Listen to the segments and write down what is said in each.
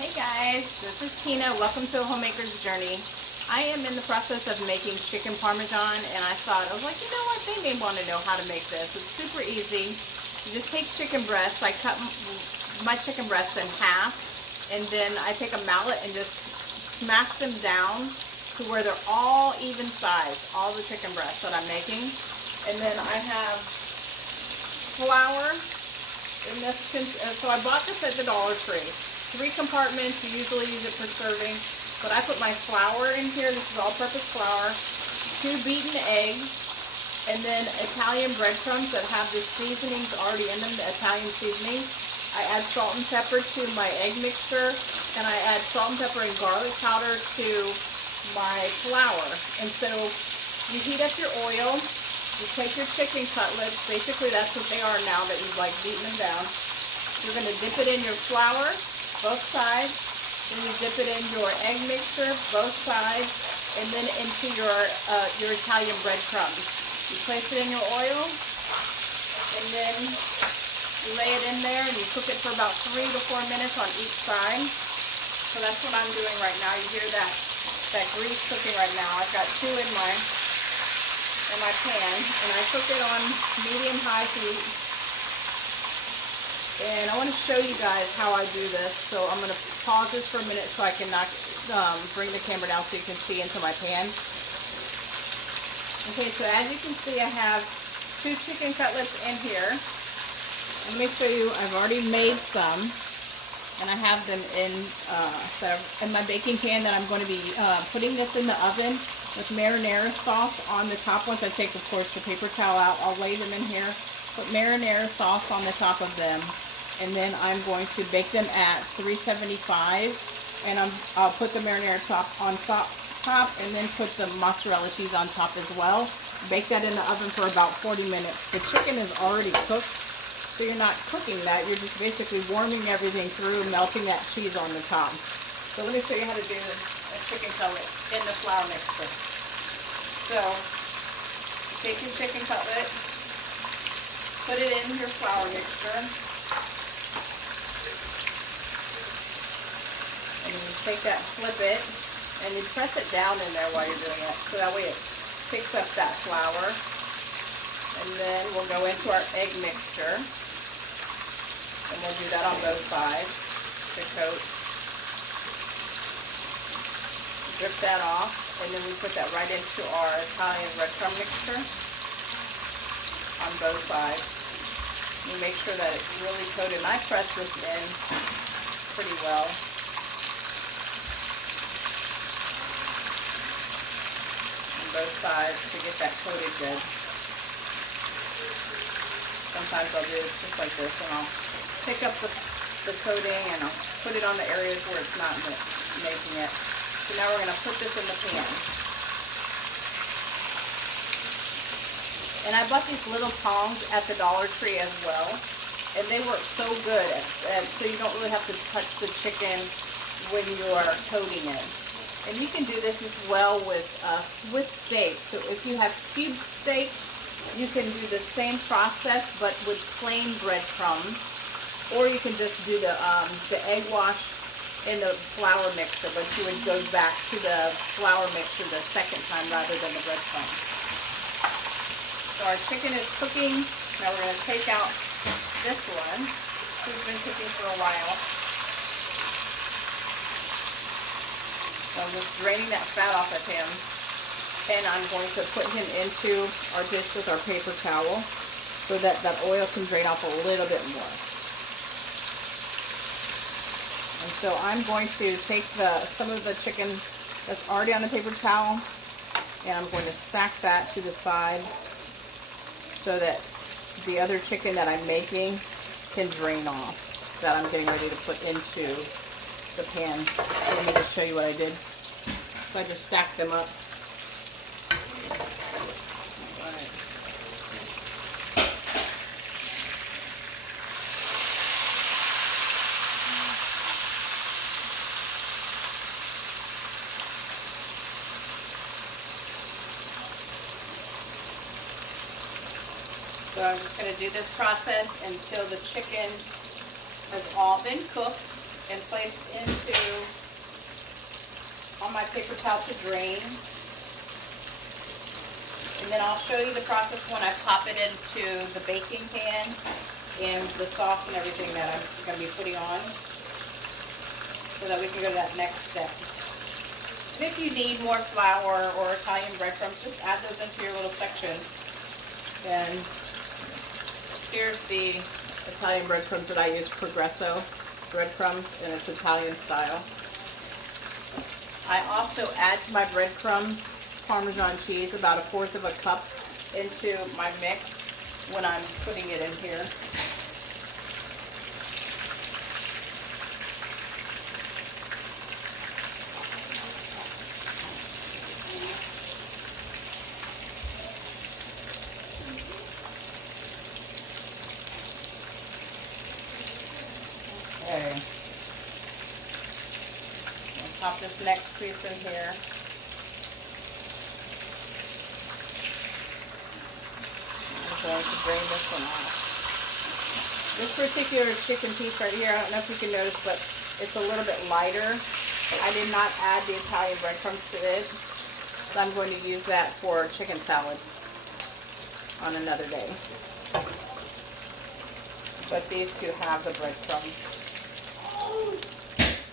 Hey guys, this is Tina. Welcome to a Homemaker's Journey. I am in the process of making chicken parmesan, and I was like, you know what, they may want to know how to make this. It's super easy. You just take chicken breasts. I cut my chicken breasts in half, and then I take a mallet and just smash them down to where they're all even size, all the chicken breasts that I'm making. And then I have flour in this, so I bought this at the Dollar Tree. 3 compartments. You usually use it for serving, but I put my flour in here. This is all-purpose flour, 2 beaten eggs, and then Italian breadcrumbs that have the seasonings already in them, the Italian seasonings. I add salt and pepper to my egg mixture, and I add salt and pepper and garlic powder to my flour. And so you heat up your oil, you take your chicken cutlets, basically that's what they are now that you've like beaten them down. You're going to dip it in your flour, both sides, then you dip it in your egg mixture, both sides, and then into your Italian breadcrumbs. You place it in your oil, and then you lay it in there, and you cook it for about 3 to 4 minutes on each side. So that's what I'm doing right now. You hear that grease cooking right now. I've got 2 in my pan, and I cook it on medium-high heat. And I want to show you guys how I do this. So I'm going to pause this for a minute so I can bring the camera down so you can see into my pan. Okay, so as you can see, I have 2 chicken cutlets in here. Let me show you, I've already made some, and I have them in my baking pan that I'm going to be putting this in the oven with marinara sauce on the top. Once I take, of course, the paper towel out, I'll lay them in here, put marinara sauce on the top of them. And then I'm going to bake them at 375, and I'll put the marinara on top, and then put the mozzarella cheese on top as well. Bake that in the oven for about 40 minutes. The chicken is already cooked, so you're not cooking that. You're just basically warming everything through, melting that cheese on the top. So let me show you how to do a chicken cutlet in the flour mixture. So take your chicken cutlet, put it in your flour mixture. And you take that, flip it, and you press it down in there while you're doing it, so that way it picks up that flour. And then we'll go into our egg mixture, and we'll do that on both sides to coat. Drip that off, and then we put that right into our Italian breadcrumb mixture on both sides. You make sure that it's really coated, and I press this in pretty well. Both sides to get that coated good. Sometimes I'll do it just like this, and I'll pick up the coating and I'll put it on the areas where it's not making it. So now we're going to put this in the pan. And I bought these little tongs at the Dollar Tree as well, and they work so good, so you don't really have to touch the chicken when you're coating it. And you can do this as well with Swiss steak. So if you have cubed steak, you can do the same process but with plain breadcrumbs. Or you can just do the egg wash in the flour mixture, but you would go back to the flour mixture the second time rather than the breadcrumbs. So our chicken is cooking. Now we're going to take out this one, who's been cooking for a while. So I'm just draining that fat off of him, and I'm going to put him into our dish with our paper towel so that that oil can drain off a little bit more. And so I'm going to take some of the chicken that's already on the paper towel, and I'm going to stack that to the side so that the other chicken that I'm making can drain off, that I'm getting ready to put into the pan. So let me just show you what I did. So I just stacked them up. Alright. So I'm just going to do this process until the chicken has all been cooked and placed into on my paper towel to drain. And then I'll show you the process when I pop it into the baking pan and the sauce and everything that I'm going to be putting on, so that we can go to that next step. And if you need more flour or Italian breadcrumbs, just add those into your little sections. And here's the Italian breadcrumbs that I use, Progresso breadcrumbs, and it's Italian style. I also add to my breadcrumbs Parmesan cheese, about 1/4 of a cup into my mix when I'm putting it in here. Okay. I'll pop this next piece in here. I'm going to drain this one out. This particular chicken piece right here, I don't know if you can notice, but it's a little bit lighter. I did not add the Italian breadcrumbs to it, so I'm going to use that for chicken salad on another day. But these two have the breadcrumbs.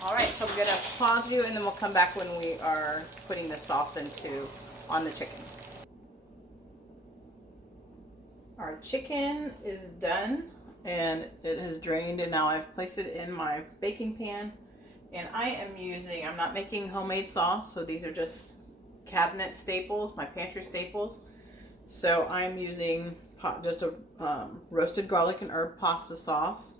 Alright, so I'm going to pause you and then we'll come back when we are putting the sauce on the chicken. Our chicken is done and it has drained, and now I've placed it in my baking pan, and I'm not making homemade sauce, so these are just cabinet staples, my pantry staples. So I'm using just a roasted garlic and herb pasta sauce,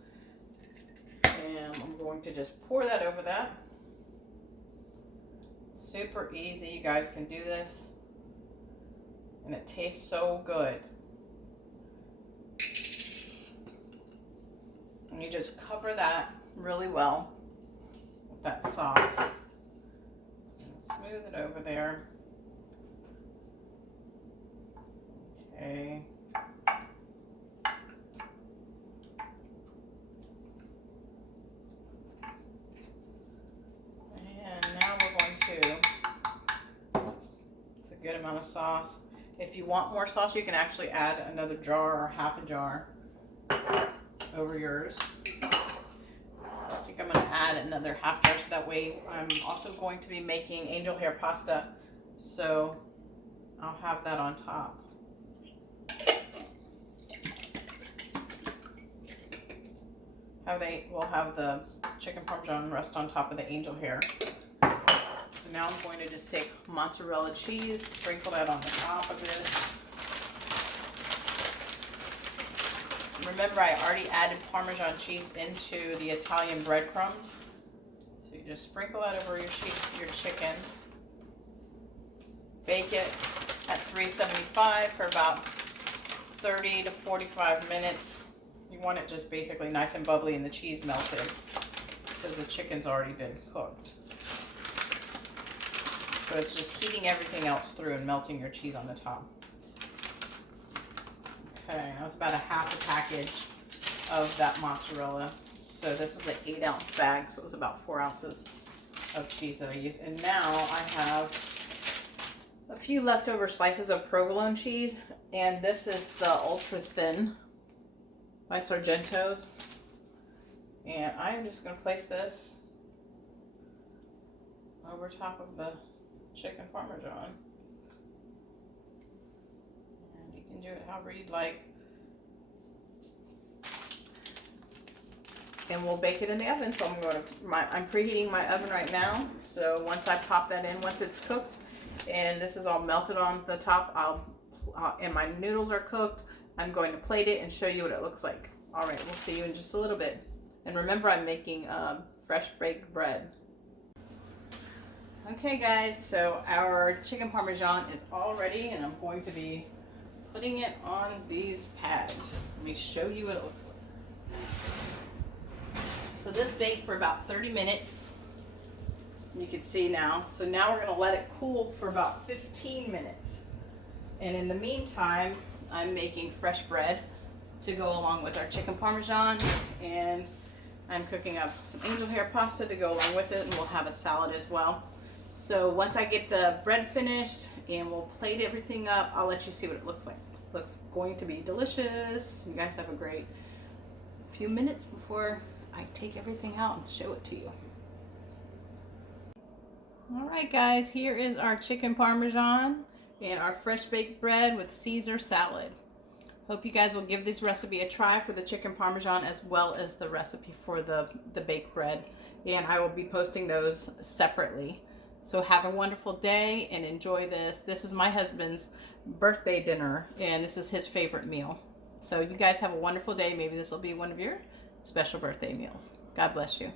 and I'm going to just pour that over that. Super easy, you guys can do this, and it tastes so good. And you just cover that really well with that sauce. And smooth it over there. Okay. And now we're going to, it's a good amount of sauce. If you want more sauce, you can actually add another jar or half a jar over yours. I think I'm going to add another half jar, so that way I'm also going to be making angel hair pasta, so I'll have that on top. We'll have the chicken Parmesan rest on top of the angel hair. So now I'm going to just take mozzarella cheese, sprinkle that on the top of it. Remember, I already added Parmesan cheese into the Italian breadcrumbs. So you just sprinkle that over your chicken. Bake it at 375 for about 30 to 45 minutes. You want it just basically nice and bubbly and the cheese melted, because the chicken's already been cooked. So it's just heating everything else through and melting your cheese on the top. Okay, that was about a half a package of that mozzarella. So this was an 8-ounce bag, so it was about 4 ounces of cheese that I used. And now I have a few leftover slices of provolone cheese, and this is the ultra thin by Sargento's. And I'm just going to place this over top of the chicken Parmesan. And you can do it however you'd like. And we'll bake it in the oven. So I'm preheating my oven right now. So once I pop that in, once it's cooked and this is all melted on the top, and my noodles are cooked, I'm going to plate it and show you what it looks like. All right, we'll see you in just a little bit. And remember, I'm making fresh baked bread. Okay guys, so our chicken Parmesan is all ready, and I'm going to be putting it on these pads. Let me show you what it looks like. So this baked for about 30 minutes. You can see now. So now we're going to let it cool for about 15 minutes. And in the meantime, I'm making fresh bread to go along with our chicken Parmesan, and I'm cooking up some angel hair pasta to go along with it, and we'll have a salad as well. So once I get the bread finished and we'll plate everything up, I'll let you see what it looks like. Looks going to be delicious. You guys have a great few minutes before I take everything out and show it to you. All right, guys, here is our chicken parmesan and our fresh baked bread with Caesar salad. Hope you guys will give this recipe a try for the chicken parmesan as well as the recipe for the baked bread. And I will be posting those separately. So have a wonderful day and enjoy this. This is my husband's birthday dinner and this is his favorite meal. So you guys have a wonderful day. Maybe this will be one of your special birthday meals. God bless you.